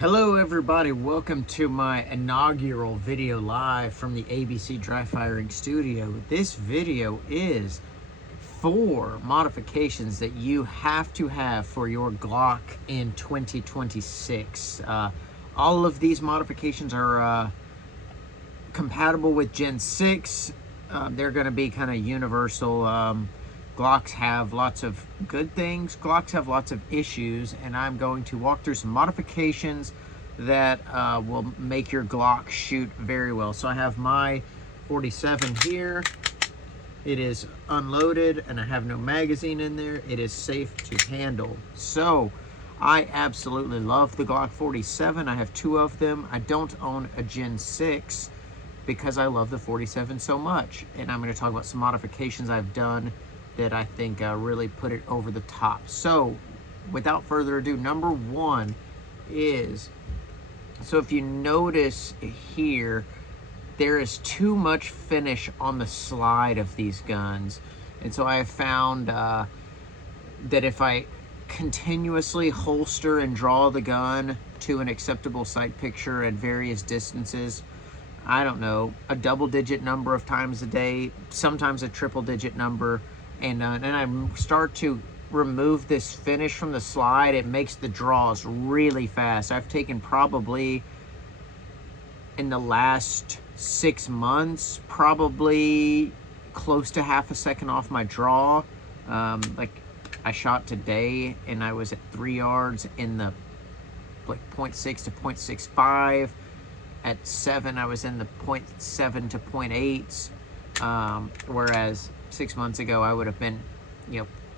Hello everybody, welcome to my inaugural video live from the ABC Dry Firing Studio. This video is 4 modifications that you have to have for your Glock in 2026. All of these modifications are compatible with Gen 6. They're going to be kind of universal. Glocks have lots of good things, Glocks have lots of issues, and I'm going to walk through some modifications that will make your Glock shoot very well. So I have my 47 here. It is unloaded and I have no magazine in there. It is safe to handle. So I absolutely love the Glock 47. I have 2 of them. I don't own a Gen 6 because I love the 47 so much. And I'm going to talk about some modifications I've done that I think really put it over the top. So without further ado, number 1 is, so if you notice here, there is too much finish on the slide of these guns. And so I have found that if I continuously holster and draw the gun to an acceptable sight picture at various distances, I don't know, a double-digit number of times a day, sometimes a triple-digit number, and I start to remove this finish from the slide, it makes the draws really fast. I've taken probably in the last 6 months, probably close to half a second off my draw. Like I shot today and I was at 3 yards in the like 0.6 to 0.65. At 7, I was in the 0.7 to 0.8s. Whereas 6 months ago, I would have been,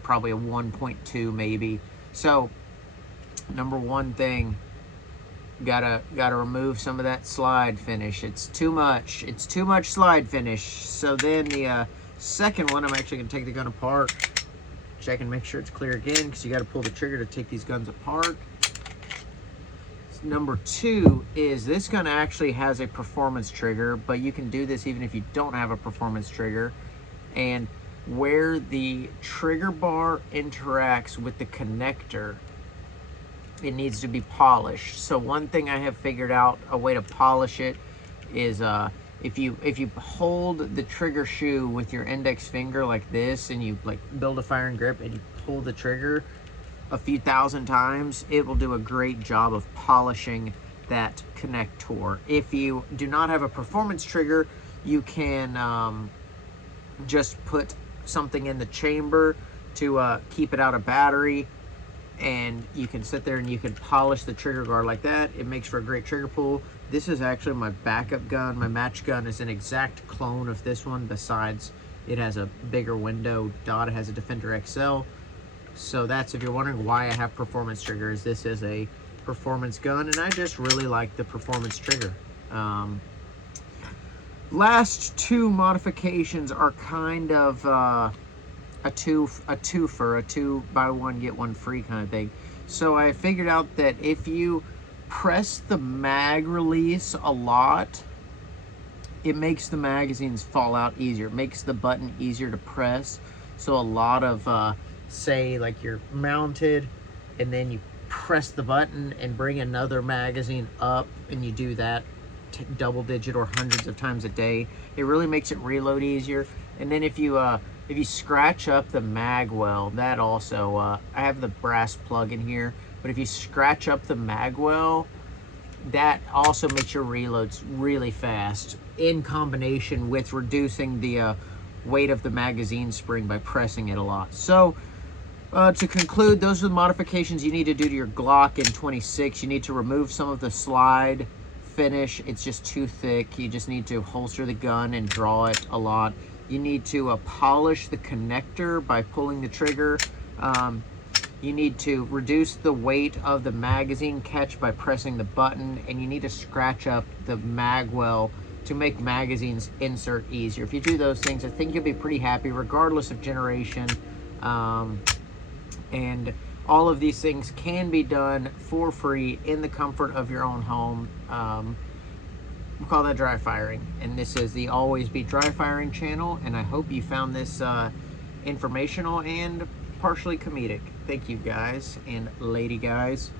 probably a 1.2 maybe. So, number 1 thing, gotta remove some of that slide finish. It's too much. It's too much slide finish. So then the second one, I'm actually gonna take the gun apart, check and make sure it's clear again, because you gotta pull the trigger to take these guns apart. Number 2 is this gun actually has a performance trigger, but you can do this even if you don't have a performance trigger. And where the trigger bar interacts with the connector, it needs to be polished. So one thing I have figured out, a way to polish it, is if you hold the trigger shoe with your index finger like this, and you like build a firing grip and you pull the trigger a few thousand times, it will do a great job of polishing that connector. If you do not have a performance trigger, you can just put something in the chamber to keep it out of battery, and you can sit there and you can polish the trigger guard like that. It makes for a great trigger pull. This is actually my backup gun. My match gun is an exact clone of this one, besides it has a bigger window dot. It has a Defender XL. So that's, if you're wondering why I have performance triggers, this is a performance gun, and I just really like the performance trigger. Last 2 modifications are kind of a twofer, a 2 buy 1 get 1 free kind of thing. So I figured out that if you press the mag release a lot, it makes the magazines fall out easier. It makes the button easier to press. So a lot of say like you're mounted and then you press the button and bring another magazine up, and you do that double digit or hundreds of times a day, it really makes it reload easier. And then if you scratch up the mag well, that also I have the brass plug in here, but if you scratch up the mag well, that also makes your reloads really fast, in combination with reducing the weight of the magazine spring by pressing it a lot. So to conclude, those are the modifications you need to do to your Glock in 26. You need to remove some of the slide finish. It's just too thick. You just need to holster the gun and draw it a lot. You need to polish the connector by pulling the trigger. You need to reduce the weight of the magazine catch by pressing the button, and you need to scratch up the mag well to make magazines insert easier. If you do those things, I think you'll be pretty happy regardless of generation. And all of these things can be done for free in the comfort of your own home. We call that dry firing. And this is the Always Be Dry Firing channel, and I hope you found this informational and partially comedic. Thank you guys and lady guys.